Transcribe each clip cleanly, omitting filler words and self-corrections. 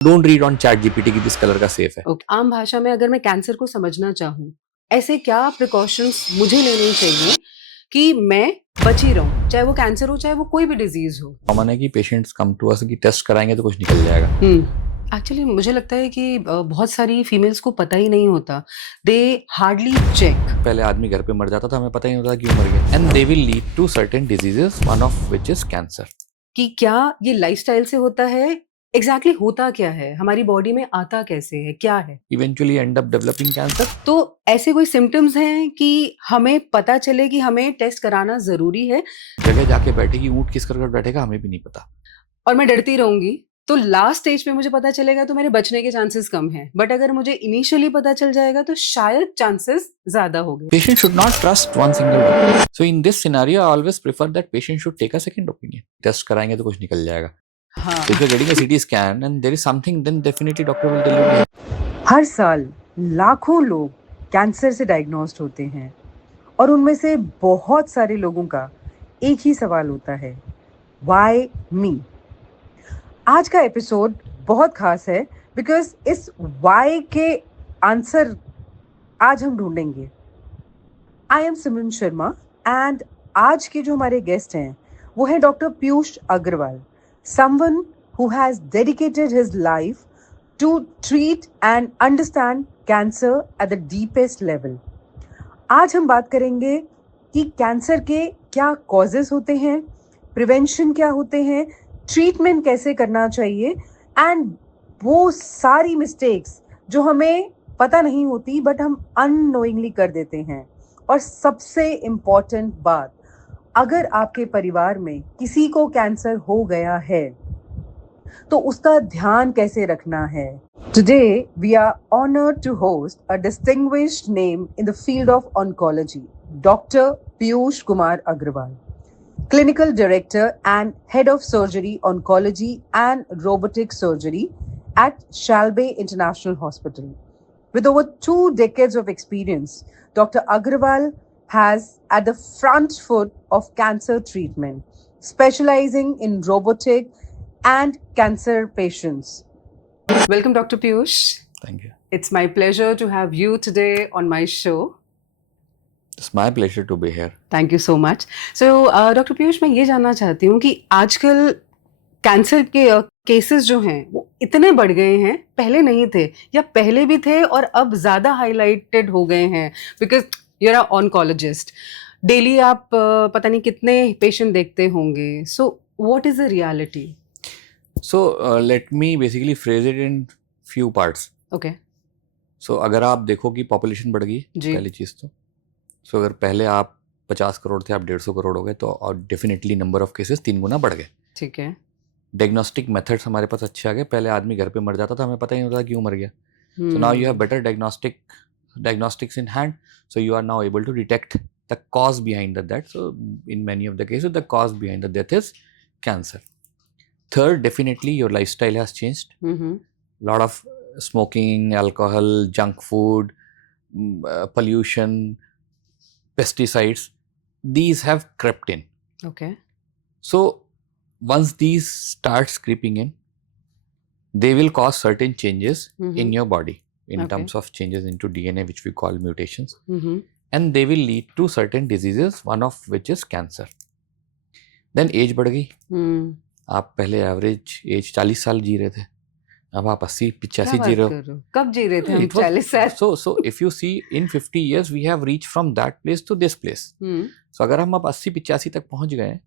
Don't read on chat GPT की किस colour का सेफ है। ओके, आम भाषा में अगर मैं कैंसर को समझना चाहूँ, ऐसे क्या प्रिकॉशंस मुझे लेने चाहिए कि मैं बची रहूं, चाहे वो कैंसर हो चाहे वो कोई भी डिजीज हो। कॉमन है कि पेशेंट्स कम टू अस कि टेस्ट कराएंगे तो कुछ निकल जाएगा। एक्चुअली मुझे लगता है कि बहुत सारी फीमेल्स को पता ही नहीं होता, दे हार्डली चेक। पहले आदमी घर पे मर जाता था, हमें पता ही नहीं होता क्यों मर गया। And they will lead to certain diseases, one of which is cancer. कि क्या ये लाइफस्टाइल से होता है, एग्जैक्टली होता क्या है, हमारी बॉडी में आता कैसे है, क्या है। Eventually and up developing cancer. तो ऐसे कोई सिम्टम्स हैं कि हमें पता चले कि हमें टेस्ट कराना जरूरी है। जगह जाके बैठेगी, ऊँट किस कर बैठेगा हमें भी नहीं पता। और मैं डरती रहूंगी तो लास्ट स्टेज पे मुझे पता चलेगा तो मेरे बचने के चांसेस कम हैं, बट अगर मुझे इनिशियली पता चल जाएगा तो शायद चांसेस ज्यादा हो गए। Patient should not trust one single doctor. So in this scenario, I always prefer that patient should take a second opinion. Test कराएंगे तो कुछ निकल जाएगा। हाँ। So if you're getting a CT scan and there is something, then definitely doctor will tell you. हर साल लाखों लोग cancer से डायग्नोस्ड होते हैं और उनमें से बहुत सारे लोगों का एक ही सवाल होता है, व्हाई मी। आज का एपिसोड बहुत खास है बिकॉज इस व्हाई के आंसर आज हम ढूंढेंगे। I am Simran Sharma and आज के जो हमारे गेस्ट हैं वो है doctor Piyush Agarwal, someone who has dedicated his life to treat and understand cancer at the deepest level. आज हम बात करेंगे कि कैंसर के क्या कॉजेस होते हैं, प्रिवेंशन क्या होते हैं, ट्रीटमेंट कैसे करना चाहिए एंड वो सारी मिस्टेक्स जो हमें पता नहीं होती बट हम अननोइंगली कर देते हैं। और सबसे इम्पॉर्टेंट बात, अगर आपके परिवार में किसी को कैंसर हो गया है तो उसका ध्यान कैसे रखना है। Today we are honored to host a distinguished name in the field of oncology, Dr. Piyush Kumar Agrawal, Clinical Director and Head of Surgery, Oncology and Robotic Surgery at Shalby International Hospital. With over 2 decades of experience, Dr. Agrawal has at the front foot of cancer treatment, specializing in robotic and cancer patients. Welcome, Dr. Piyush. Thank you. It's my pleasure to have you today on my show. It's my pleasure to be here. Thank you so much. So, Dr. Piyush, मैं ये जानना चाहती हूँ कि आजकल cancer के cases जो हैं वो इतने बढ़ गए हैं, पहले नहीं थे या पहले भी थे और अब ज़्यादा हाईलाइटेड हो गए हैं because you are oncologist. Daily आप पता नहीं कितने पेशेंट देखते होंगे। So what is the reality? So let me basically phrase it in few parts. Okay. So अगर आप देखो कि पॉपुलेशन बढ़ गई, जी। पहली चीज़ तो अगर पहले आप 50 करोड़ थे, आप 150 करोड़ हो गए, तो और डेफिनेटली नंबर ऑफ केसेस 3 गुना बढ़ गए। ठीक है। डायग्नोस्टिक मेथड्स हमारे पास अच्छे आ गए। पहले आदमी घर पे मर जाता था, हमें पता ही नहीं होता क्यों मर गया। So now you have better diagnostics in hand, so you are now able to detect the cause behind the death. So in many of the cases, the cause behind the death is cancer. Third, definitely your lifestyle has changed. Lot of smoking, alcohol, junk food, pollution, pesticides, these have crept in. Okay. So once these starts creeping in, they will cause certain changes in your body in terms of changes into DNA, which we call mutations. And they will lead to certain diseases, one of which is cancer. Then age बढ़ गई। आप पहले average age 40 साल जी रहे थे, अब आप 80-85 जी रहे हो। कब जी रहे थे हम 40 साल? So if you see in 50 years we have reached from that place to this place. So अगर हम अब 80-85 तक पहुंच गए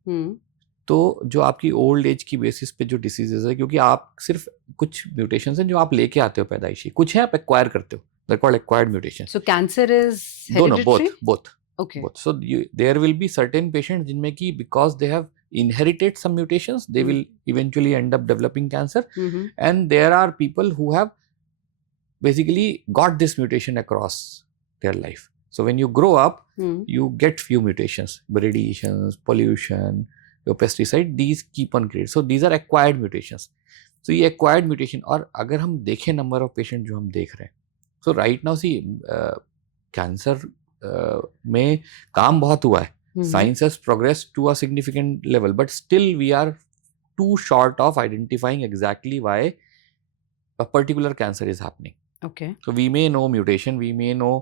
तो जो आपकी ओल्ड एज की बेसिस पे जो डिसीजेज है, क्योंकि आप सिर्फ कुछ म्यूटेशंस हैं जो आप लेके आते हो पैदाइशी, कुछ है आप एक्वायर करते हो, they're called acquired mutations. So cancer is hereditary? दोनों, both. Okay. Both. So there will be certain patients जिनमें की because they have inherited some mutations, they will eventually end up developing cancer. And there are people who have basically got this mutation across their life. So when you grow up, you get few mutations, radiations, pollution, your pesticide, these keep on creating. So these are acquired mutations. So ये acquired mutation, और अगर हम देखें number of patient जो हम देख रहे हैं, so right now see cancer में काम बहुत हुआ है. Science has progressed to a significant level, but still we are too short of identifying exactly why a particular cancer is happening. Okay. So we may know mutation, we may know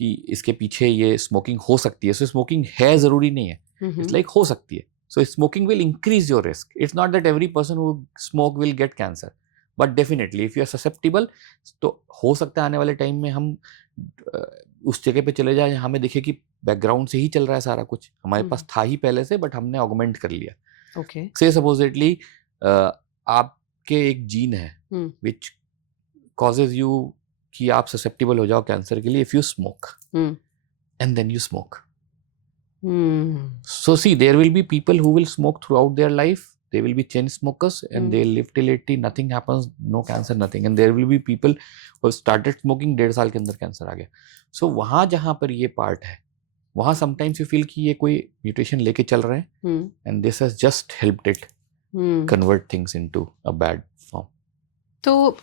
कि इसके पीछे ये smoking हो सकती है. So smoking है जरूरी नहीं है. It's like हो सकती है. So smoking will increase your risk. It's not that every person who smoke will get cancer, but definitely if you are susceptible, तो हो सकता है आने वाले टाइम में हम उस जगह पे चले जाए हमें दिखे कि बैकग्राउंड से ही चल रहा है सारा कुछ, हमारे पास था ही पहले से, बट हमने ऑगमेंट कर लिया. Okay. से सपोजिटली आपके एक जीन है विच कॉजेज यू कि आप ससेप्टेबल हो जाओ कैंसर के लिए if you smoke and then you smoke. So see, there will be people who will smoke throughout their life. They will be chain smokers and they live till 80, nothing happens, no cancer, nothing. And there will be people who have started smoking 1.5 साल के अंदर cancer आ गया. So वहाँ जहाँ पर ये part है, वहाँ sometimes you feel कि ये कोई म्यूटेशन लेके चल रहे हैं and this has just helped it convert things into a bad form. तो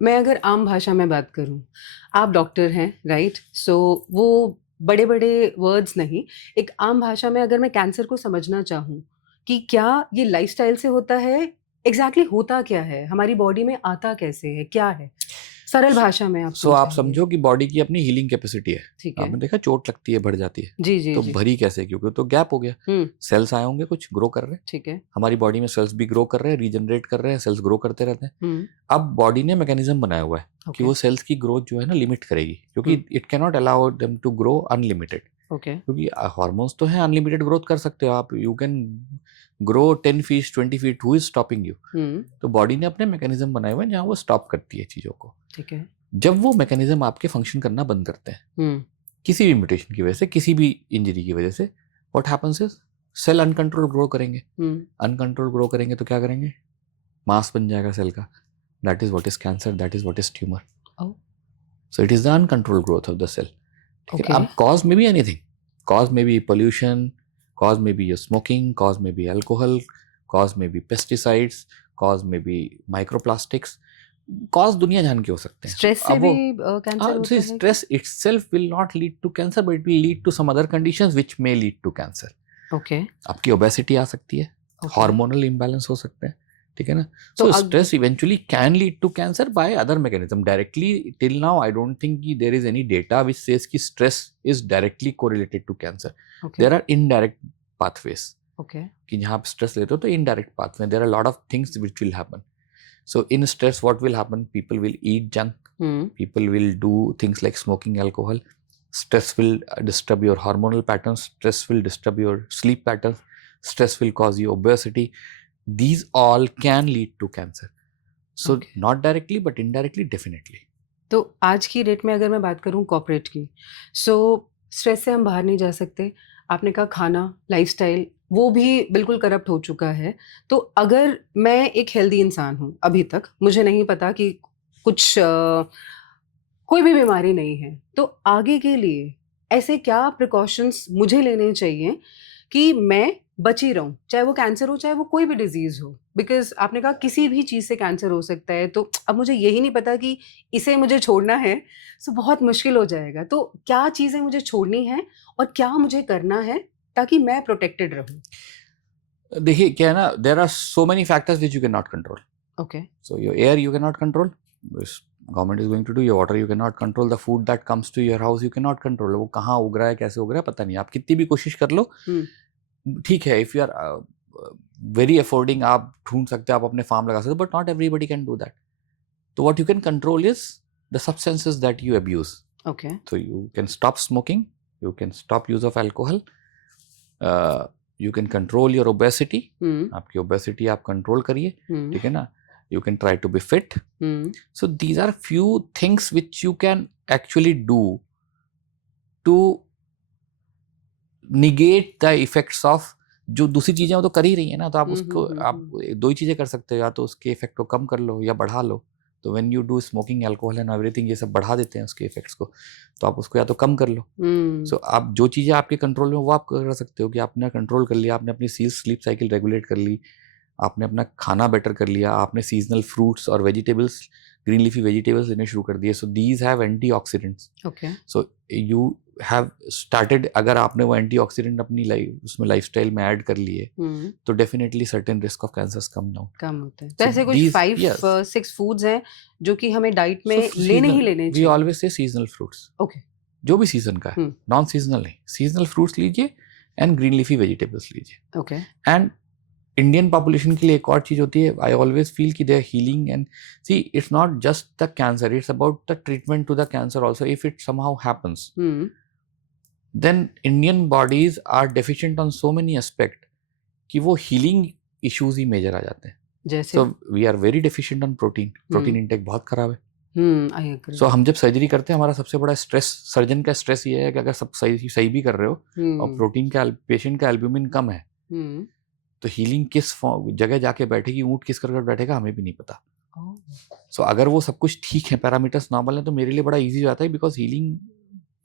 मैं अगर आम भाषा में बात करूं, आप डॉक्टर हैं, राइट? सो वो बड़े बड़े वर्ड्स नहीं, एक आम भाषा में अगर मैं कैंसर को समझना चाहूँ कि क्या ये लाइफस्टाइल से होता है, एग्जैक्टली होता क्या है, हमारी बॉडी में आता कैसे है, क्या है, सरल भाषा में आप सो आप समझो कि बॉडी की अपनी हीलिंग कैपेसिटी है. ठीक है. आपने देखा चोट लगती है बढ़ जाती है. जी जी तो जी. भरी कैसे, क्योंकि तो गैप हो गया. सेल्स आए होंगे, कुछ ग्रो कर रहे हैं. ठीक है. हमारी बॉडी में सेल्स भी ग्रो कर रहे हैं, रीजनरेट कर रहे हैं, सेल्स ग्रो करते रहते हैं. अब बॉडी ने मैकेनिज्म बनाया हुआ है कि वो सेल्स की ग्रोथ जो है ना लिमिट करेगी, क्योंकि it can not allow them to grow unlimited. क्योंकि हार्मोन्स तो हैं, अनलिमिटेड ग्रोथ कर सकते हो आप. You can grow 10 feet 20 feet, who is stopping you? तो बॉडी ने अपने मैकेनिज्म बनाए हुए हैं जहाँ वो स्टॉप करती है चीजों को. ठीक है. जब वो मैकेनिज्म आपके फंक्शन करना बंद करते हैं किसी भी म्यूटेशन की वजह से, किसी भी इंजरी की वजह से, what happens is cell uncontrol grow करेंगे. अनकंट्रोल ग्रो करेंगे तो क्या करेंगे? मास बन जाएगा सेल का. That is what is cancer, that is what is tumour. So it is the uncontrol growth of the cell. अब कॉज में भी एनीथिंग, कॉज में भी पोल्यूशन, कॉज में भी स्मोकिंग, कॉज में भी अल्कोहल, कॉज में भी पेस्टिसाइड्स, कॉज में भी माइक्रोप्लास्टिक्स. कॉज दुनिया जान के हो सकते हैं. स्ट्रेस से भी कैंसर होता है. Stress itself will not lead to cancer, but it will lead to some other conditions which may lead to cancer. Okay. आपकी ओबेसिटी आ सकती है, हार्मोनल इम्बैलेंस हो सकते हैं, ठीक है ना. So stress eventually can lead to cancer by other mechanism. Directly till now I don't think there is any data which says कि stress is directly correlated to cancer. There are indirect pathways. Okay. कि जहाँ आप stress लेते हो तो indirect pathway. There are a lot of things which will happen. So in stress, what will happen? People will eat junk. People will do things like smoking alcohol. Stress will disturb your hormonal patterns. Stress will disturb your sleep patterns. Stress will cause you obesity. These all can lead to cancer. So not directly, but indirectly, definitely. तो आज की date में अगर मैं बात करूं corporate की, so stress से हम बाहर नहीं जा सकते. आपने कहा खाना, लाइफस्टाइल, वो भी बिल्कुल करप्ट हो चुका है. तो अगर मैं एक हेल्दी इंसान हूँ, अभी तक मुझे नहीं पता कि कुछ कोई भी बीमारी नहीं है, तो आगे के लिए ऐसे क्या प्रिकॉशंस मुझे लेने चाहिए कि मैं बची रहूं, चाहे वो कैंसर हो, चाहे वो कोई भी डिजीज हो? बिकॉज आपने कहा किसी भी चीज़ से कैंसर हो सकता है, तो अब मुझे यही नहीं पता कि इसे मुझे छोड़ना है, सो बहुत मुश्किल हो जाएगा. तो क्या चीज़ें मुझे छोड़नी है और क्या मुझे करना है ताकि मैं प्रोटेक्टेड रहूं? देखिए क्या है ना, there are so many factors which you can not control. Okay. So your air you can not control, government is going to do. Your water you can not control. The food that comes to your house you can not control. वो कहाँ उग रहा है, कैसे उग रहा है, पता नहीं. आप कितनी भी कोशिश कर लो, ठीक है, if you are very affording आप ढूंढ सकते हो, आप अपने फार्म लगा सकते हो, but not everybody can do that. तो what you can control is the substances that you abuse. Okay. So you can stop smoking, you can stop use of alcohol, you can control your obesity. आपकी obesity आप control करिए, ठीक है ना. You can try to be fit. So these are few things which you can actually do to negate the effects of जो दूसरी चीजें वो तो कर ही रही है ना. तो आप उसको आप दो ही चीजें कर सकते हो, या तो उसके इफेक्ट को कम कर लो या बढ़ा लो. तो when you do smoking, alcohol and everything, ये सब बढ़ा देते हैं उसके इफेक्ट्स को, तो आप उसको या तो कम कर लो. सो आप जो चीज़ें आपके कंट्रोल में वो आप कर सकते हो कि आपने कंट्रोल कर लिया, आपने अपनी स्लीप साइकिल रेगुलेट कर ली, आपने अपना खाना बेटर कर लिया, आपने सीजनल फ्रूट्स और वेजिटेबल्स ग्रीन लीफी वेजिटेबल्स लेने शुरू कर दिए. So these have antioxidants. Okay. So you have started, अगर आपने वो एंटीऑक्सीडेंट अपनी उसमें लाइफस्टाइल में ऐड कर लिए तो definitely certain risk of cancers come down. कम होते हैं. तो ऐसे कुछ 5-6 फूड्स हैं जो कि हमें डाइट में लेने ही लेने चाहिए. We always say seasonal fruits. Okay. जो भी सीजन का है, नॉन सीजनल नहीं, सीजनल फ्रूट्स लीजिए एंड ग्रीन लीफी वेजिटेबल्स लीजिए. ओके. एंड इंडियन पॉपुलेशन के लिए एक और चीज होती है, आई ऑलवेज फील कि they are healing. And see, it's not just the cancer, it's about the treatment to the cancer also. If it somehow happens, then Indian bodies are deficient on so many aspect कि वो healing issues ही major आ जाते हैं. जैसे So we are very deficient on protein. Protein intake बहुत खराब है. I agree. So हम जब सर्जरी करते हैं, हमारा सबसे बड़ा स्ट्रेस, सर्जन का स्ट्रेस ये है कि अगर सब सही भी कर रहे हो और प्रोटीन का पेशेंट का एल्ब्यूमिन कम है तो हीलिंग किस जगह जाके बैठेगी, ऊँट किस कर बैठेगा, हमें भी नहीं पता. So अगर वो सब कुछ ठीक है, पैरामीटर्स नॉर्मल है, तो मेरे लिए बड़ा ईजी हो जाता है बिकॉज हीलिंग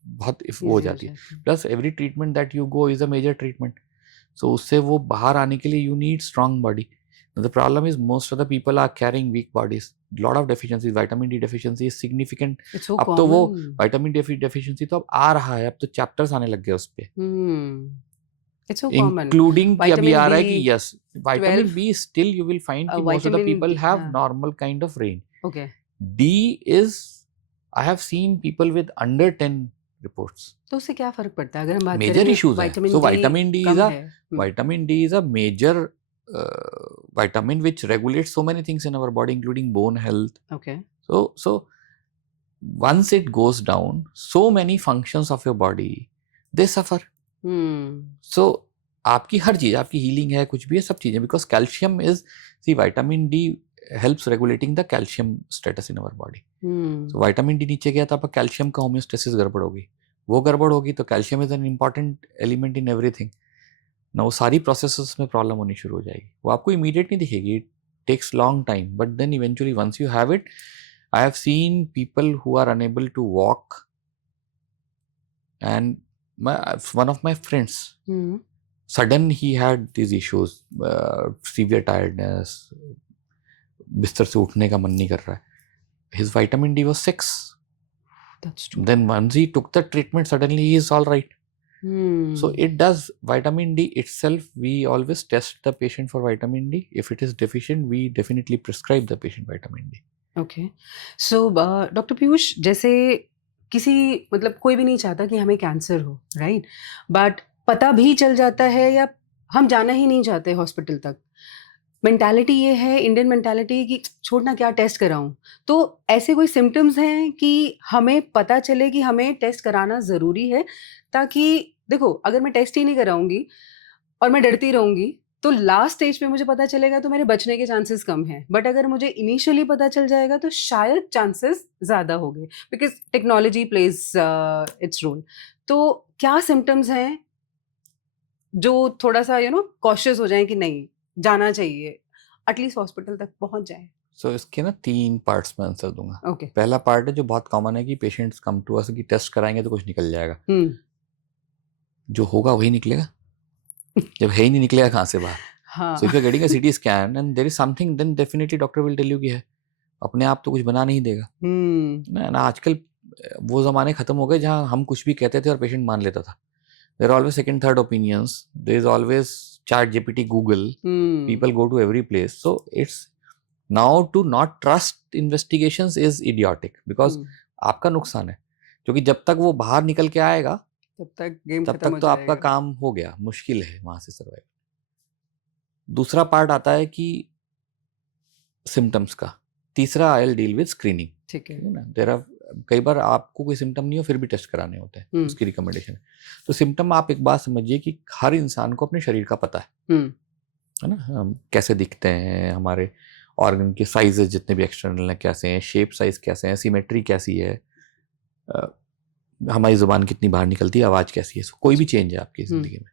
बहुत वो हो जाती है. Plus every treatment that you go is a major treatment. So उससे वो बाहर आने के लिए you need strong body. The problem is most of the people are carrying weak bodies. Lot of deficiencies, vitamin D deficiency is significant. अब तो वो vitamin D deficiency तो अब आ रहा है, अब तो चैप्टर्स आने लग गए उस पे, इंक्लूडिंग कि अभी आ रहा है कि yes vitamin B still you will find कि most of the people have normal kind of range. Okay. D is, I have seen people with under 10 reports. तो उससे क्या फर्क पड़ता है अगर हम बात मेजर इश्यूज है. So vitamin D is a major vitamin which regulates so many things in our body including bone health. Okay. So once it goes down, so many functions of your body they suffer. So आपकी हर चीज, आपकी healing है, कुछ भी है, सब चीजें, because calcium is, see vitamin D helps regulating the calcium status in our body. So vitamin D नीचे गया तो आपका कैल्शियम का होम्योस्टेसिस गड़बड़ होगी. वो गड़बड़ होगी तो calcium is an important element in everything ना. वो सारी प्रोसेसेस में प्रॉब्लम होनी शुरू हो जाएगी. वो आपको इमीडिएट नहीं दिखेगी, it takes long time, but then eventually once you have it, I have seen people who are unable to walk. And one of my friends, sudden he had these issues, severe tiredness, बिस्तर से उठने का मन नहीं कर रहा है. His vitamin D was 6. That's true. Then once he took the treatment, suddenly he is all right. So it does, vitamin D itself, we always test the patient for vitamin D. If it is deficient, we definitely prescribe the patient vitamin D. Okay. So Dr. Piyush, जैसे किसी, मतलब कोई भी नहीं चाहता कि हमें cancer हो, राइट? बट पता भी चल जाता है या हम जाना ही नहीं चाहते हॉस्पिटल तक. मेंटालिटी ये है, इंडियन मेंटालिटी, कि छोड़ना क्या, टेस्ट कराऊं. तो ऐसे कोई सिम्टम्स हैं कि हमें पता चले कि हमें टेस्ट कराना ज़रूरी है, ताकि देखो अगर मैं टेस्ट ही नहीं कराऊंगी और मैं डरती रहूंगी तो लास्ट स्टेज पे मुझे पता चलेगा तो मेरे बचने के चांसेस कम हैं. बट अगर मुझे इनिशियली पता चल जाएगा तो शायद चांसेस ज़्यादा हो गए, because technology plays its role. तो क्या सिम्टम्स हैं जो थोड़ा सा कॉशियस हो जाए कि नहीं, जाना चाहिए, एटलीस्ट हॉस्पिटल तक पहुंच जाए? So इसके ना 3 पार्ट्स में आंसर दूंगा. Okay. पहला पार्ट है जो बहुत कॉमन है कि पेशेंट्स कम टू अस कि टेस्ट कराएंगे तो कुछ निकल जाएगा. जो होगा वही निकलेगा. जब है ही नहीं निकलेगा कहाँ से बाहर. So if you're getting a CT scan and there is something, then definitely doctor will tell you कि है. अपने आप तो कुछ बना नहीं देगा. ना आजकल वो ज़माने ख़त्म हो गए जहाँ हम कुछ भी कहते थे और पेशेंट मान लेता था. There are always second, third opinions. There is always ChatGPT, Google. People go to every place. So it's now to not trust investigations is idiotic because आपका नुकसान है. क्योंकि जब तक वो बाहर निकल के आएगा तब तक गेम तब तक तो आपका काम हो गया. मुश्किल है वहाँ से सर्वाइव. दूसरा पार्ट आता है कि सिम्टम्स का. तीसरा I will deal with screening. ठीक है ना. देयर आर कई बार आपको कोई सिम्टम नहीं हो फिर भी टेस्ट कराने होते हैं, उसकी रिकमेंडेशन है. तो सिम्टम आप एक बात समझिए कि हर इंसान को अपने शरीर का पता है ना. हम कैसे दिखते हैं, हमारे ऑर्गन के साइजेस जितने भी एक्सटर्नल हैं कैसे हैं, शेप साइज कैसे हैं, सिमेट्री कैसी है, हमारी जुबान कितनी बाहर निकलती है, आवाज़ कैसी है. कोई भी चेंज है आपकी ज़िंदगी में,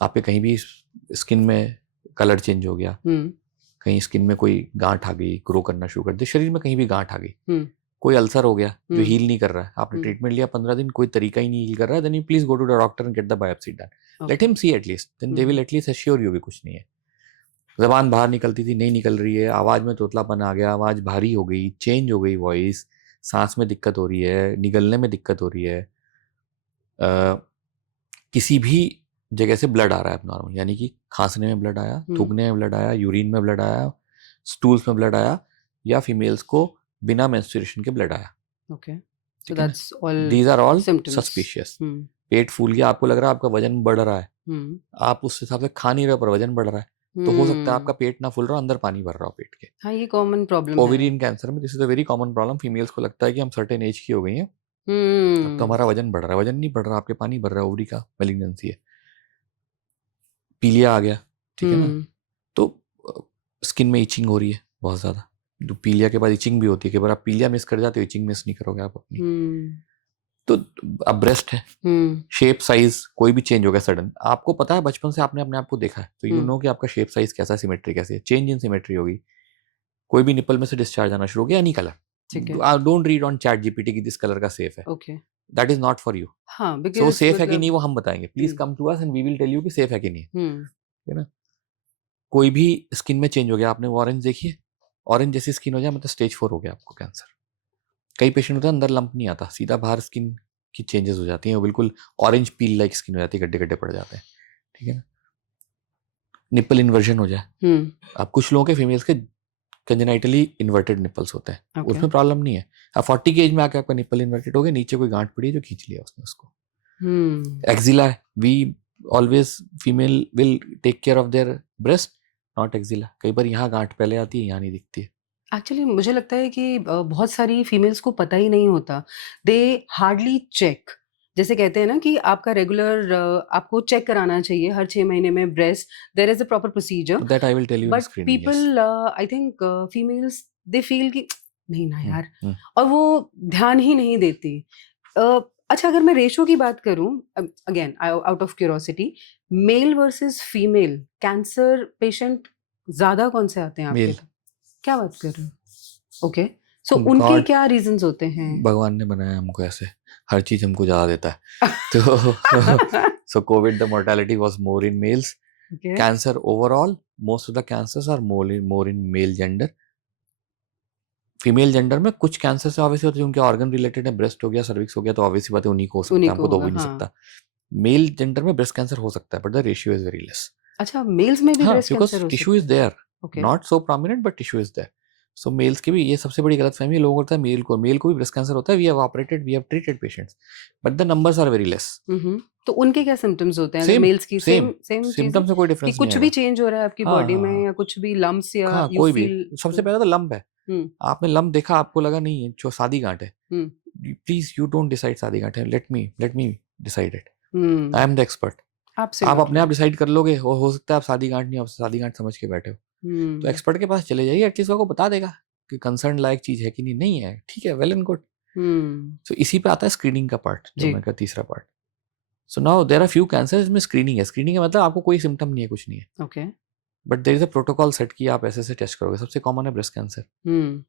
आपके कहीं भी स्किन में कलर चेंज हो गया, कहीं स्किन में कोई गांठ आ गई, ग्रो करना शुरू कर दी, शरीर में कहीं भी गांठ आ गई, कोई अल्सर हो गया जो हील नहीं कर रहा है, आपने ट्रीटमेंट लिया 15 दिन, कोई तरीका ही नहीं हील कर रहा है, then you please go to the doctor and get the biopsy done. Let him see at least, then they will at least assure you भी कुछ नहीं है. जबान बाहर निकलती थी, नहीं निकल रही है, आवाज में तोतलापन आ गया, आवाज भारी हो गई, चेंज हो गई वॉइस, सांस में दिक्कत हो रही है, निगलने में दिक्कत हो रही है, किसी भी जगह से ब्लड आ रहा है नॉर्मल, यानी कि खांसने में ब्लड आया, थूकने में ब्लड आया, यूरिन में ब्लड आया, स्टूल्स में ब्लड आया, या फीमेल्स को बिना मेंस्ट्रुएशन के ब्लड आया। Okay, so that's all these are all symptoms. Suspicious. पेट फूल गया, आपको लग रहा है आपका वजन बढ़ रहा है, आप उस हिसाब से खा नहीं रहे हो पर वजन बढ़ रहा है, तो हो सकता है आपका पेट ना फूल रहा हो, अंदर पानी भर रहा हो पेट के। हाँ, ये कॉमन प्रॉब्लम है। ओवेरियन कैंसर में this is a very common problem. Females को लगता है कि हम सर्टेन एज की हो गई हैं, अब तो हमारा वजन बढ़ रहा है, वजन नहीं बढ़ रहा, आपके पानी भर रहा है, ओवरी का मेलिग्नेंसी है। पीलिया आ गया, ठीक है ना, तो स्किन में इचिंग हो रही है बहुत ज्यादा, तो पीलिया के बाद इचिंग भी होती है, कि अगर आप पीलिया मिस कर जाते हो, इचिंग मिस नहीं करोगे आप अपनी। तो अब ब्रेस्ट है, शेप साइज कोई भी चेंज हो गया सडन, आपको पता है बचपन से आपने अपने आप को देखा है, तो यू नो कि आपका शेप साइज कैसा, सिमेट्री कैसी है, चेंज इन सिमेट्री होगी, कोई भी निपल में से डिस्चार्ज आना शुरू हो गया, any colour, don't read on chat GPT की दिस कलर का सेफ है, okay, that is not for you. हाँ, सो बिकॉज़ सेफ है कि नहीं वो हम बताएंगे, please come to us and we will tell you कि सेफ है कि नहीं, है ना। कोई भी स्किन में चेंज हो गया, आपने वो ऑरेंज देखी है, ऑरेंज जैसी स्किन हो जाए मतलब स्टेज 4 हो गया आपको कैंसर। कई पेशेंट होते हैं अंदर लंप नहीं आता, सीधा बाहर स्किन की चेंजेस हो जाती हैं, वो बिल्कुल ऑरेंज पील लाइक स्किन हो जाती है, गड्ढे गड्ढे पड़ जाते हैं, ठीक है ना। निपल इन्वर्जन हो जाए, अब कुछ लोगों के फीमेल्स के कंजेनाइटली इन्वर्टेड निपल्स होते हैं, उसमें प्रॉब्लम नहीं है। अब 40 की एज में आके आपका निपल इन्वर्टेड हो गया, नीचे कोई गांठ पड़ी है जो खींच लिया उसने उसको। एक्जिला है, we always female will take care of their breast, not axilla. कई बार यहाँ गांठ पहले आती है, यहाँ नहीं दिखती है। एक्चुअली मुझे लगता है कि बहुत सारी फीमेल्स को पता ही नहीं होता, दे हार्डली चेक। जैसे कहते हैं ना कि आपका रेगुलर आपको चेक कराना चाहिए हर 6 महीने में breast, there is a proper procedure, that I will tell you in but screening. People I think females they feel कि नहीं ना यार, और वो ध्यान ही नहीं देती। अच्छा, अगर मैं रेशो की बात करूं, again out of curiosity, male versus female cancer patient ज्यादा कौन से आते हैं आपके मेल। पास? क्या बात कर रहे हो? ओके, सो उनके God- क्या रीजंस होते हैं? भगवान ने बनाया हमको ऐसे, हर चीज हमको ज्यादा देता है। तो so COVID the mortality was more in males. Okay. Cancer overall, most of the cancers are more in male gender. Female gender में कुछ कैंसर से ऑब्वियसली होते हैं, उनके ऑर्गन रिलेटेड है, ब्रेस्ट हो गया, सर्विक्स हो गया, तो ऑब्वियसली बात है उन्हीं को हो सकता है, उन्हीं हमको को तो हो होगा, ही नहीं हाँ। सकता। मेल जेंडर में ब्रेस्ट कैंसर हो सकता है, but the ratio is very less. अच्छा, मेल्स में भी हाँ, ब्रेस्ट बिकॉज कैंसर हो tissue is there, Okay. Not so prominent but tissue is there. So males की भी ये सबसे बड़ी गलतफहमी है, लोगों को लगता है मेल को भी ब्रेस्ट कैंसर होता है, we have operated, we have treated patients, but the numbers are very less. तो उनके क्या सिम्टम्स होते हैं? Same, मेल्स की same, सेम चीज सिम्टम्स में कोई कि डिफरेंस नहीं कुछ आएगा। भी चेंज हो रहा है आपकी हाँ, बॉडी हाँ, में, हाँ। या कुछ भी लम्प्स, या हाँ, यू कोई भी, फील? सबसे पहले तो लंप है, आपने लंप देखा, आपको लगा नहीं है जो सादी गांठ है, प्लीज यू डोंट डिसाइड सादी गांठ है, let me decide it, I am the expert. आप अपने आप डिसाइड कर लोगे, हो सकता है आप सादी गांठ नहीं, आप सादी गांठ समझ के बैठे हो, तो एक्सपर्ट के पास चले जाइए, एटलीस्ट आपको बता देगा कि कंसर्न लायक चीज है कि नहीं है, ठीक है, वेल एंड गुड। सो इसी पे आता है स्क्रीनिंग का पार्ट, जो जी। मैं का तीसरा part. So now there are few cancers में स्क्रीनिंग है, स्क्रीनिंग का मतलब आपको कोई सिम्टम नहीं है, कुछ नहीं है, okay, but there is a protocol set कि आप ऐसे टेस्ट करोगे। सबसे कॉमन है ब्रेस्ट कैंसर,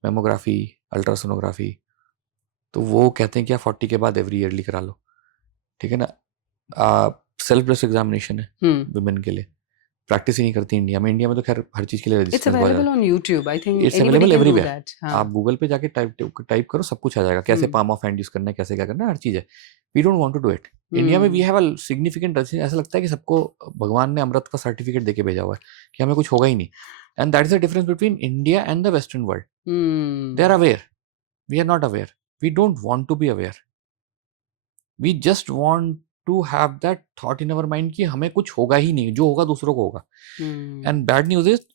मेमोग्राफी, अल्ट्रासोनोग्राफी, तो वो कहते हैं कि आप 40 के बाद एवरी ईयरली करा लो, ठीक है ना। सेल्फ ब्रेस्ट एग्जामिनेशन है विमेन के लिए, प्रैक्टिस ही नहीं करती इंडिया में। इंडिया में तो खैर हर चीज के लिए it's registration available on YouTube, I think it's anybody available can do everywhere. That. आप गूगल पे जाके टाइप करो, सब कुछ आ जाएगा, कैसे पाम ऑफ हैंड यूज करना है, कैसे क्या करना है, हर चीज है। We don't want to do it India में, वी हैव अ सिग्निफिकेंट, ऐसा लगता है कि सबको भगवान ने अमृत का सर्टिफिकेट देके भेजा हुआ है कि हमें कुछ होगा ही नहीं, and that is the difference between India and the western world. They are aware, we are not aware, we don't want to be aware, we just want to have that thought in our mind कि हमें कुछ होगा ही नहीं, जो होगा दूसरों को होगा, एंड बैड न्यूज इज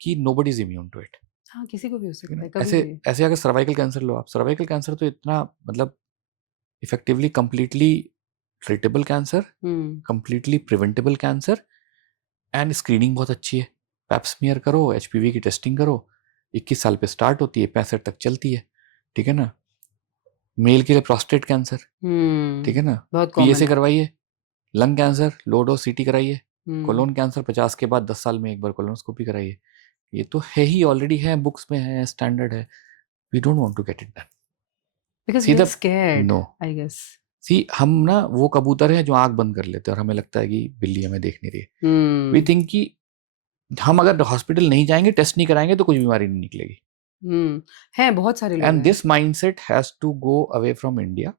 कि nobody is immune to it. हाँ, किसी को भी हो सकता है, कभी ऐसे भी। ऐसे अगर सर्वाइकल कैंसर लो आप, सर्वाइकल कैंसर तो इतना मतलब effectively completely treatable cancer, completely preventable cancer, and screening बहुत अच्छी है। पैप्समियर करो, एचपीवी की टेस्टिंग करो, 21 साल पे स्टार्ट होती है, 65 तक चलती है, ठीक है ना। मेल के लिए प्रोस्टेट कैंसर, ठीक है ना, बहुत पीएसए कॉमन है। करवाइए। लंग कैंसर लो डोज सीटी कराइए। कोलोन कैंसर 50 के बाद 10 साल में एक बार कोलोनोस्कोपी कराइए। ये तो है ही, ऑलरेडी है, बुक्स में है, स्टैंडर्ड है। We don't want to get it done because we are scared, no. I guess. See हम ना वो कबूतर है जो आंख बंद कर लेते हैं और हमें लगता है कि बिल्ली हमें देख नहीं रही है। वी थिंक कि हम अगर हॉस्पिटल नहीं जाएंगे, टेस्ट नहीं कराएंगे तो कुछ बीमारी नहीं निकलेगी. है बहुत सारे लोग And हैं. this mindset has to go away from India.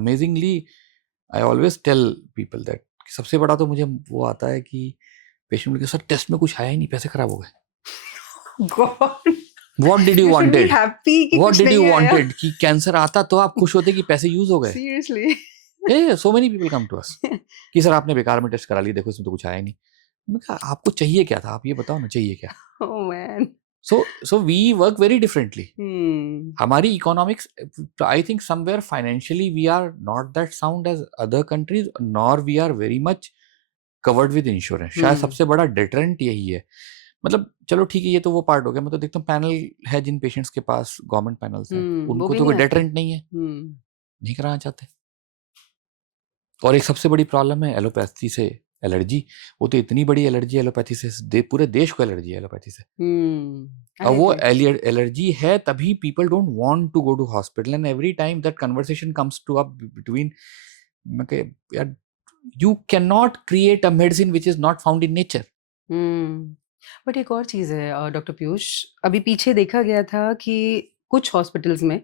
Amazingly, I always tell people that सबसे बड़ा तो मुझे वो आता है कि पेशेंट के सर टेस्ट में कुछ आया ही नहीं, पैसे खराब हो गए. God, What did you you should be wanted? happy कि What कुछ did you नहीं आया. wanted? कि कैंसर आता तो आप खुश होते कि पैसे यूज हो गए. Seriously. So many people come to us कि सर आपने बेकार में टेस्ट करा लिया, देखो इसमें तो कुछ आया ही नहीं. मैं कहा आपको चाहिए क्या था, आप ये बताओ ना चाहिए क्या. Oh man. So we work very differently. Hmm. हमारी economics, I think somewhere financially we are not that sound as other countries, nor we are very much covered with insurance. शायद सबसे बड़ा डिटरेंट यही है. मतलब चलो ठीक है, ये तो वो पार्ट हो गया. मैं तो देखता हूँ पैनल है जिन पेशेंट्स के पास गवर्नमेंट पैनल्स हैं, वो उनको भी तो कोई नहीं आते. डिटरेंट नहीं है, नहीं कराना चाहते. और एक सबसे बड़ी प्रॉब्लम है एलोपैथी से एलर्जी. वो तो इतनी बड़ी एलर्जी एलोपैथी से, पूरे देश को एलर्जी है एलोपैथी से. I और वो agree. एलर्जी है तभी people don't want to go to hospital. And every time that conversation comes to up between, यार you can not create a medicine which is not found in nature. But एक और चीज़ है doctor Piyush, अभी पीछे देखा गया था कि कुछ हॉस्पिटल्स में,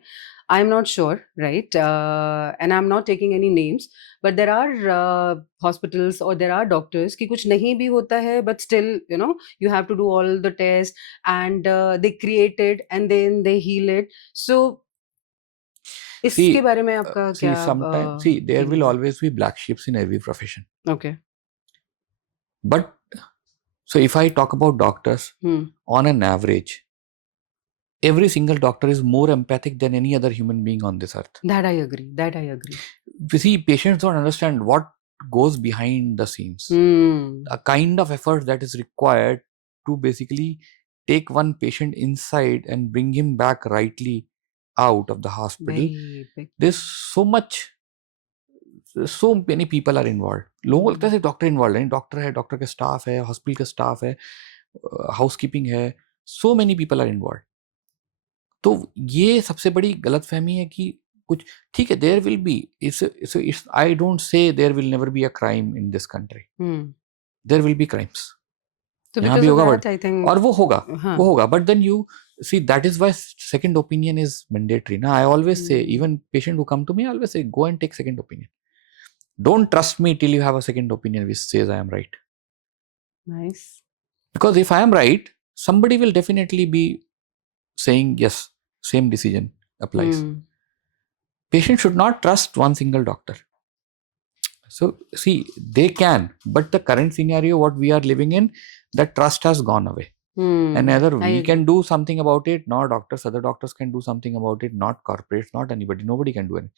I am not sure right, and I am not taking any names, but there are hospitals और देर आर डॉक्टर्स कि कुछ नहीं भी होता है but still you know you have to do all the test and they create it and then they heal it. So इसके बारे में आपका क्या sometimes there will feeling है? always be black sheeps in every profession. Okay. But so if I talk about doctors, on an average, every single doctor is more empathic than any other human being on this earth. That I agree. You see, patients don't understand what goes behind the scenes. A kind of effort that is required to basically take one patient inside and bring him back rightly out of the hospital. Very big. There's so many people are involved. लोगों को लगता है सिर्फ doctor involve है. Doctor है, doctor का staff है, hospital का स्टाफ है, हाउसकीपिंग है, so many people are involved. तो ये सबसे बड़ी गलतफहमी है कि कुछ ठीक है, there will be, it's I don't say there will never be a crime in this country. There will be crimes. So यहाँ because भी of होगा, that, I think, और वो होगा, हाँ. वो होगा. But then you see, that is why second opinion is mandatory. Now I always say, even patient who come to me, I always say, go and take second opinion. Don't trust me till you have a second opinion which says I am right. Nice. Because if I am right, somebody will definitely be saying yes, same decision applies. Patient should not trust one single doctor. So see, they can, but the current scenario what we are living in, that trust has gone away. And neither we can do something about it, nor doctors, other doctors can do something about it, not corporates, not anybody, nobody can do anything.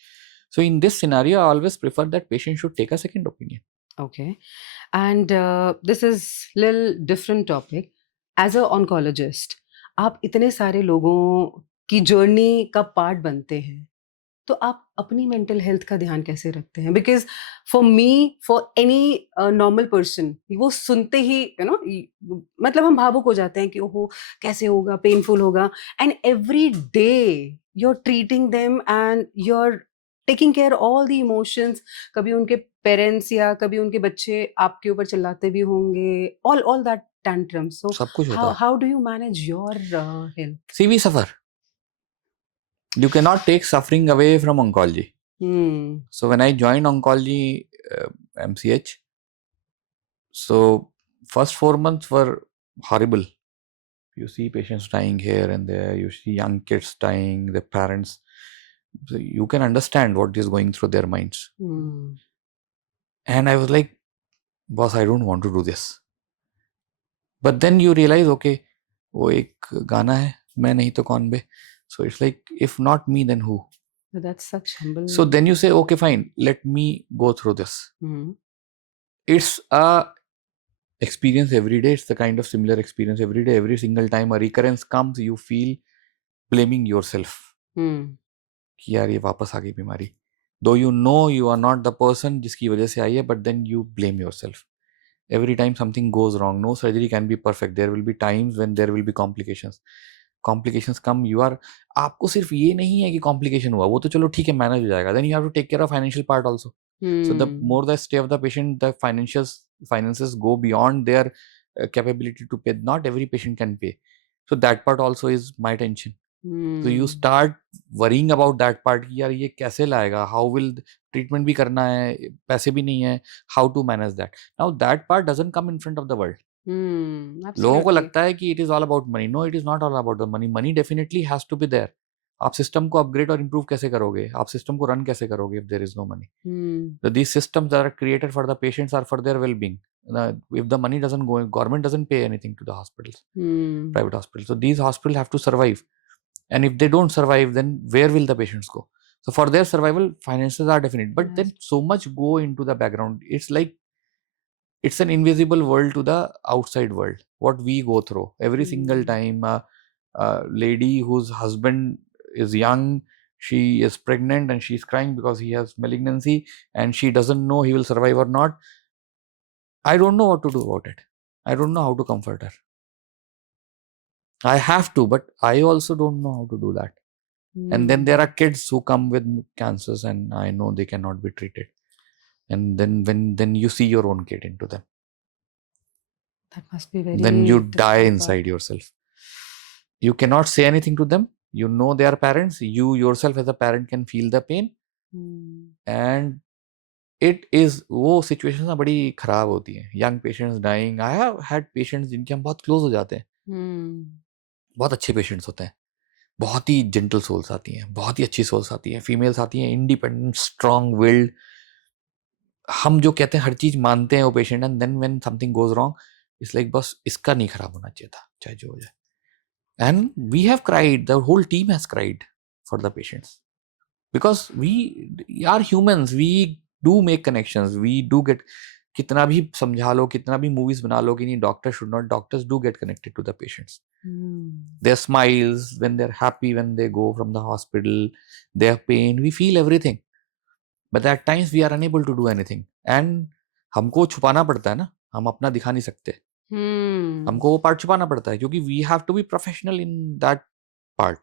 So in this scenario, I always prefer that patient should take a second opinion. Okay. And this is little different topic. As a oncologist, आप इतने सारे लोगों की journey का part बनते हैं, तो आप अपनी मेंटल हेल्थ का ध्यान कैसे रखते हैं? Because for me, for any normal person, वो सुनते ही यू नो मतलब हम भावुक हो जाते हैं कि ओहो कैसे होगा, पेनफुल होगा, and every day you are treating them and you are taking care all the emotions. कभी उनके पेरेंट्स या कभी उनके बच्चे आपके ऊपर चिल्लाते भी होंगे, ऑल दैट tantrums. So सब कुछ होता है. how do you manage your health? See, we suffer. You cannot take suffering away from oncology. So when I joined oncology MCH, so first 4 months were horrible. You see patients dying here and there, you see young kids dying, their parents. So you can understand what is going through their minds. And I was like, boss, I don't want to do this. But then you realize, okay, वो एक गाना है, मैं नहीं तो कौन बे. So it's like, if not me, then who? That's such humble. So then you say, okay, fine, let me go through this. It's a experience every day. It's the kind of similar experience every day. Every single time a recurrence comes, you feel blaming yourself. कि यार ये वापस आ गई बीमारी. Though you know you are not the person जिसकी वजह से आई है, but then you blame yourself. Every time something goes wrong, no surgery can be perfect. There will be times when there will be complications. Complications come, you are, आपको सिर्फ ये नहीं है कि complication हुआ, वो तो चलो ठीक है manage हो जाएगा. Then you have to take care of financial part also. So the more the stay of the patient, the financials finances go beyond their capability to pay. Not every patient can pay. So that part also is my tension. So you start worrying about that part कि यार ये कैसे लाएगा, how will treatment भी करना है, पैसे भी नहीं है, how to manage that. Now that part doesn't come in front of the world. लोगों को लगता है कि it is all about money. No, it is not all about the money. Money definitely has to be there. आप system को upgrade और improve कैसे करोगे, आप सिस्टम को रन कैसे करोगे if there is no money. So these systems that are created for the patients are for their well-being. If the money doesn't go, government doesn't pay anything to the hospitals, private hospitals. So these hospitals have to survive. And if they don't survive, then where will the patients go? So for their survival, finances are definite. But then so much go into the background. It's like it's an invisible world to the outside world. What we go through every single time. A lady whose husband is young, she is pregnant and she's crying because he has malignancy and she doesn't know he will survive or not. I don't know what to do about it. I don't know how to comfort her. I have to, but I also don't know how to do that. And then there are kids who come with cancers and I know they cannot be treated. And then you see your own kid into them. That must be very Then you die difficult inside yourself. You cannot say anything to them. You know they are parents. You yourself as a parent can feel the pain. And it is, वो situations ना बड़ी खराब होती हैं. Young patients dying. I have had patients जिनके हम बहुत close हो जाते हैं. बहुत अच्छे पेशेंट्स होते हैं, बहुत ही जेंटल सोल्स आती हैं, बहुत ही अच्छी सोल्स आती हैं, फीमेल्स आती हैं, इंडिपेंडेंट, स्ट्रांग विल्ड. हम जो कहते हैं हर चीज मानते हैं वो patient, and then when something goes wrong it's like बस इसका नहीं खराब होना चाहिए था, चाहे जो हो जाए. And we have cried, the whole team has cried for the patients because we are humans, we do make connections, we do get. कितना भी समझा लो, कितना भी मूवीज बना लो कि नहीं doctor should not, doctors do get connected to the patients. Their smiles, when they're happy, when they go from the hospital, their pain, we feel everything. But at times we are unable to do anything. And हमको छुपाना पड़ता है ना, हम अपना दिखा नहीं सकते. हमको वो पार्ट छुपाना पड़ता है क्योंकि we have to be professional in that part.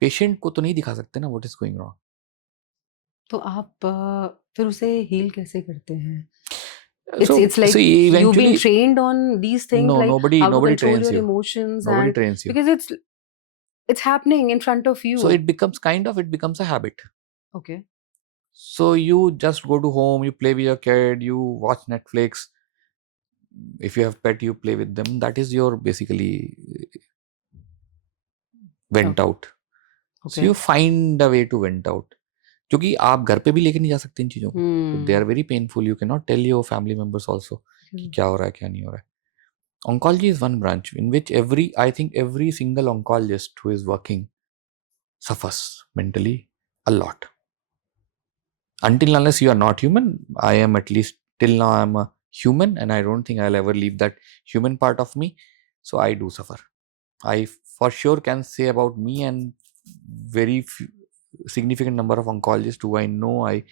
Patient को तो नहीं दिखा सकते ना what is going wrong. तो आप फिर उसे हील कैसे करते हैं? So It's like you've eventually been trained on these things, no, like nobody how to control trains your you. emotions, Nobody and trains you. because it's happening in front of you. So it becomes a habit. Okay. So you just go to home, you play with your kid, you watch Netflix. If you have pet, you play with them. That is your basically vent out. So Okay. you find a way to vent out. क्योंकि आप घर पे भी लेके नहीं जा सकते इन चीजों को. So they are very painful. You cannot tell your family members also कि क्या हो रहा है क्या नहीं हो रहा है. Oncology is one branch in which I think every single oncologist who is working suffers mentally a lot. Until unless you are not human, I am at least till now I am a human and I don't think I'll ever leave that human part of me. So I do suffer. I for sure can say about me and very significant number of oncologists who I know I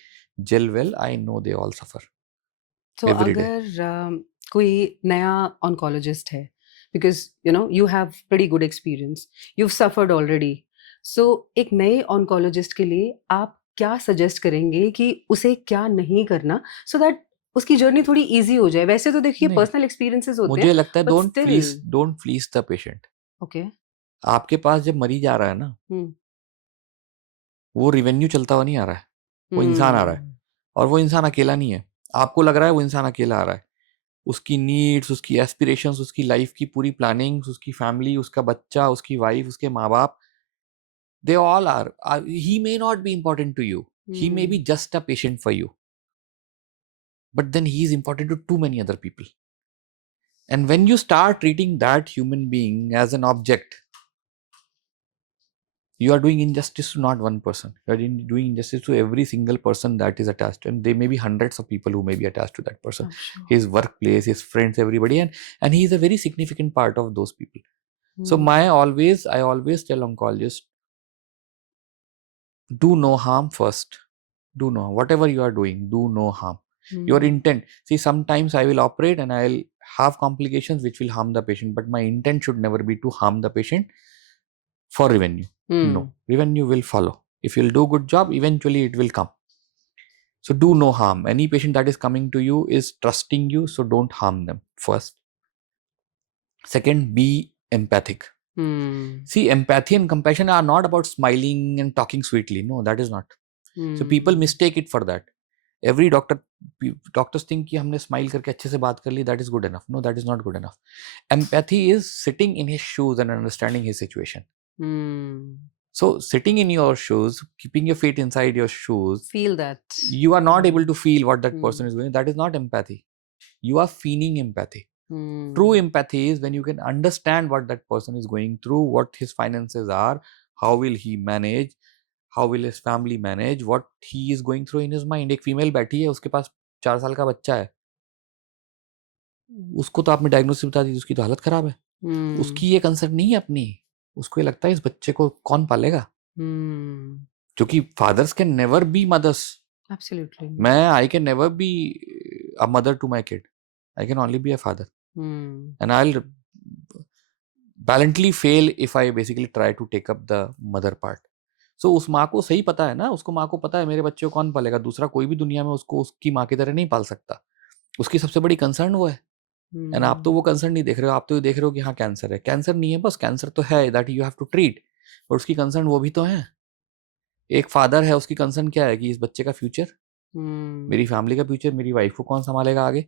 gel well, I know they all suffer. So every day. अगर कोई नया oncologist है, because you have pretty good experience, you've suffered already, so एक नए oncologist के लिए आप क्या suggest करेंगे कि उसे क्या नहीं करना so that उसकी जर्नी थोड़ी इजी हो जाए? वैसे तो देखिए नहीं, पर्सनल एक्सपीरियंसेस होते मुझे हैं, लगता है but don't fleece the patient. Okay. आपके पास जब मरीज आ रहा है ना, वो रेवेन्यू चलता हुआ नहीं आ रहा है, वो इंसान आ रहा है. और वो इंसान अकेला नहीं है. आपको लग रहा है वो इंसान अकेला आ रहा है. उसकी नीड्स, उसकी एस्पिरेशंस, उसकी लाइफ की पूरी प्लानिंग, उसकी फैमिली, उसका बच्चा, उसकी वाइफ, उसके माँ बाप, they all are. He may not be important to you. He may be just a patient for you. But then he is important to too many other people. And when you start treating that human being as an object, you are doing injustice to not one person. You are doing injustice to every single person that is attached. And there may be hundreds of people who may be attached to that person. Sure. His workplace, his friends, everybody. And he is a very significant part of those people. So I always tell oncologists, do no harm first. Do no, whatever you are doing, do no harm. Your intent. See, sometimes I will operate and I'll have complications which will harm the patient, but my intent should never be to harm the patient for revenue. No, revenue will follow. If you'll do good job, eventually it will come. So do no harm. Any patient that is coming to you is trusting you, so don't harm them first. Second, be empathic. See, empathy and compassion are not about smiling and talking sweetly. No, that is not. So people mistake it for that. Every doctors think कि हमने smile करके अच्छे से बात कर ली, that is good enough. No, that is not good enough. Empathy is sitting in his shoes and understanding his situation. So sitting in your shoes, keeping your feet inside your shoes, feel that you are not able to feel what that person is going. That is not empathy. You are feeling empathy. True empathy is when you can understand what that person is going through, what his finances are, how will he manage, how will his family manage, what he is going through in his mind. एक female बैठी है, उसके पास 4 साल का बच्चा है, उसको तो आपने डायग्नोसिस बता दी, उसकी तो हालत खराब है. उसकी ये कंसर्न नहीं है अपनी, उसको ये लगता है इस बच्चे को कौन पालेगा. क्योंकि fathers can never be mothers. Absolutely. I can never be a mother to my kid. I can only be a father. And I'll valiantly fail if I basically try to take up the mother part. So उस माँ को सही पता है ना, उसको माँ को पता है मेरे बच्चे को कौन पालेगा, दूसरा कोई भी दुनिया में उसको उसकी माँ की तरह नहीं पाल सकता. उसकी सबसे बड़ी कंसर्न वो है. एंड आप तो वो कंसर्न नहीं देख रहे हो, आप तो ये देख रहे हो कि हाँ कैंसर है. कैंसर नहीं है, बस कैंसर तो है, that you have to treat. और उसकी कंसर्न वो भी तो है. एक फादर है, उसकी कंसर्न क्या है कि इस बच्चे का फ्यूचर, मेरी फैमिली का फ्यूचर, मेरी वाइफ को कौन संभालेगा आगे.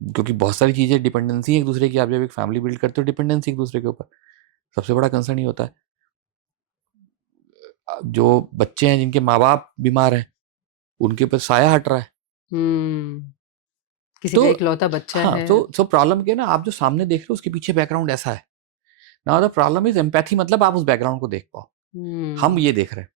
क्योंकि बहुत सारी चीजें डिपेंडेंसी एक दूसरे की. आप जब एक फैमिली बिल्ड करते हो, डिपेंडेंसी एक दूसरे के ऊपर, सबसे बड़ा कंसर्न ही होता है. जो बच्चे हैं जिनके माँ बाप बीमार हैं, उनके ऊपर साया हट रहा है. किसी का इकलौता बच्चा है. तो प्रॉब्लम क्या है ना, आप जो सामने देख रहे हो उसके पीछे बैकग्राउंड ऐसा है. Now the problem is empathy, मतलब आप उस बैकग्राउंड को देख पाओ. हम ये देख रहे हैं,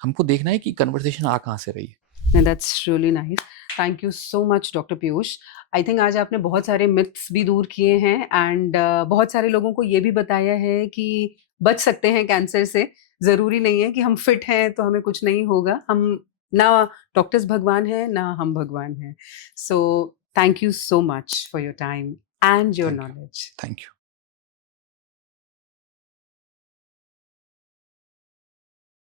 हमको देखना है कि कन्वर्सेशन आ कहाँ से रही है. That's really nice. Thank you so much, Dr. Piyush. I think आज आपने बहुत सारे मिथ्स भी दूर किए हैं एंड बहुत सारे लोगों को ये भी बताया है कि बच सकते हैं कैंसर से. ज़रूरी नहीं है कि हम फिट हैं तो हमें कुछ नहीं होगा. हम ना डॉक्टर्स भगवान हैं, ना हम भगवान हैं. So thank you so much for your time and your knowledge. Thank you.